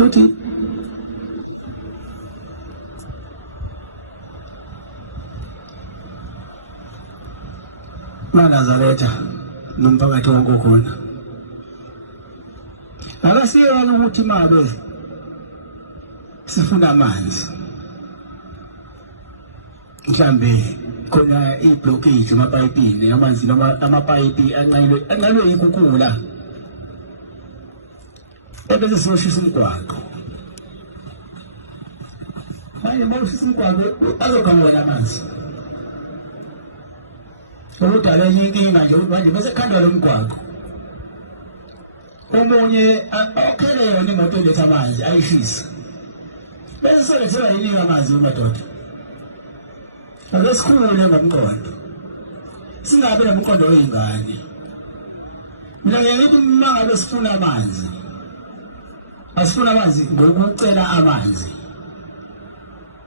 futhi wamaNazaretha nomphakathi wonke okhona akasiyela ukuthi mabe sifuna amanzi mhlambe khona iblockage emapayipini amanzi amapayipi anqalwe ikhukhula ebese siyoshisa umgwaqo manje mawushisa umgwaqo azokhawula amanzi ukudala inkinga nje manje bese khandwa lo mgwaqo omunye okhele yona imoto eletha amanzi ayishisa bese selethela yini amanzi umadoda akasikhulule ngomqondo singabe nomqondo wezingane mina ngiyathi mangabe sifuna amanzi asifuna amanzi ngokucela amanzi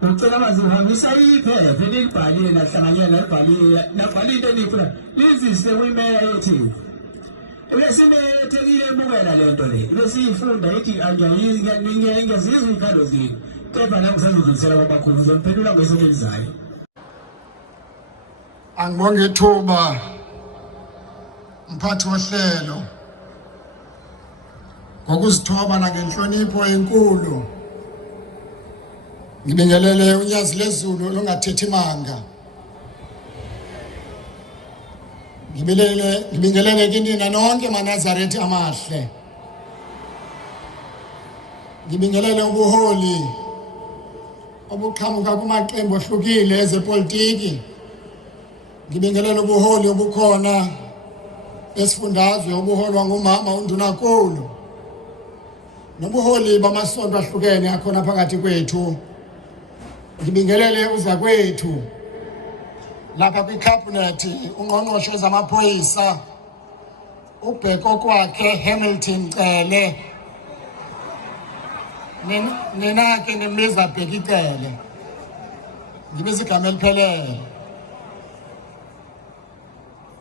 ucela amanzi uhambisa iphepha elibhaliwe nahlanganyela libhaliwe nabhalile into enifuna lizise kwimeya eThekwini bese bethekile ebukela lento le bese ifunda ithi ngiyazizwa ikhalo zini kepha nakusazidlulisela kwabakhulu uzomphendula ngesonto elizayo. Angibonge ithuba mphathi wohlelo ngokuzithoba nangenhlonipho enkulu ngibingelele uNyazilwezulu longathethi manga ngibingelele kinina nonke wamaNazaretha amahle ngibingelele ubuholi obuqhamuka kumaqembu ohlukile ezepolitiki ngibingelele ubuholi obukhona esifundazwe obuholwa ngumama undunankulu nobuholi bamasonto ahlukene akhona phakathi kwethu ngibingelele uzakwethu lapha kwicabinet ungqongqoshe wezamaphoyisa ubheko kwakhe Hamilton Cele nina ke nimiza Bheki Cele ngibiza igama eliphelele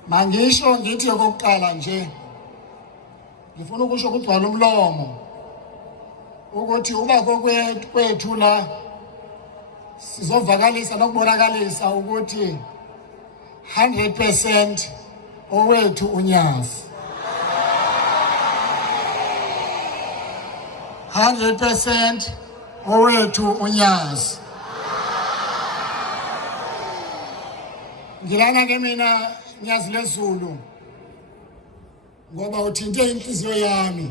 mangisho ngithi okokuqala nje ngifuna ukusho kugcwala umlomo ukuthi uba kwethu la sizovakalisa nokubonakalisa ukuthi 100% owethu unyazi 100% owethu unyazi ngilana ke mina Nyazilwezulu ngoba uthinte inhliziyo yami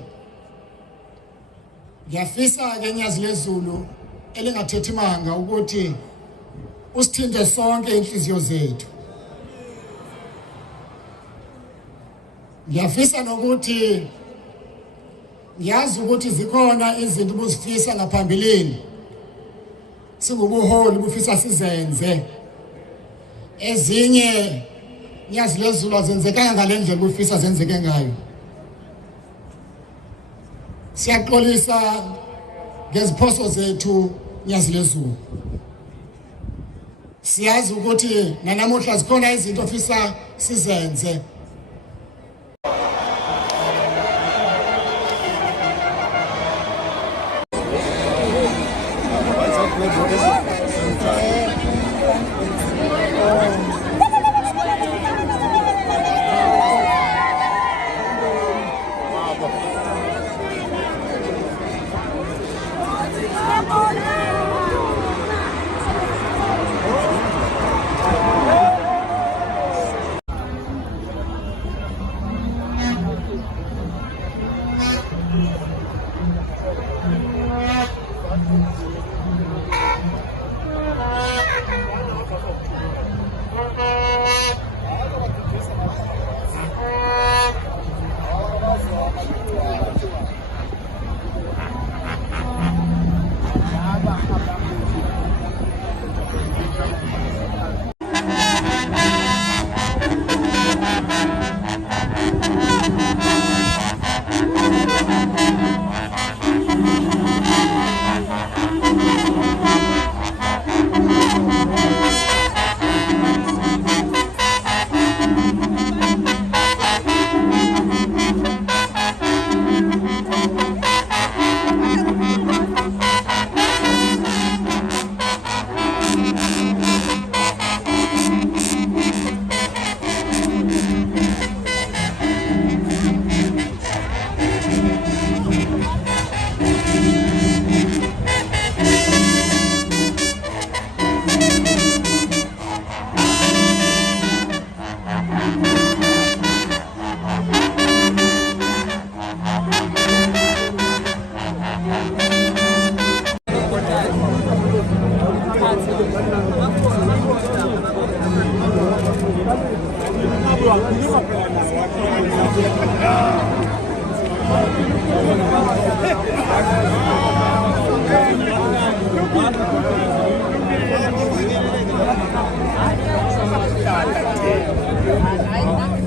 ngiyafisa ke Nyazilwezulu elingathethi manga ukuthi usithinte sonke inhliziyo zethu ngiyafisa nokuthi ngiyazi ukuthi zikhona izinto ubuzifisa ngaphambilini singubuholi bufisa sizenze ezinye Nyazilwezulu azenzekanga ngalendlela ubufisa zenzeke ngayo siyaxolisa ngeziphoso zethu Nyazilwezulu siyazi ukuthi nanamuhla zikhona izinto ofisa sizenze Thank you.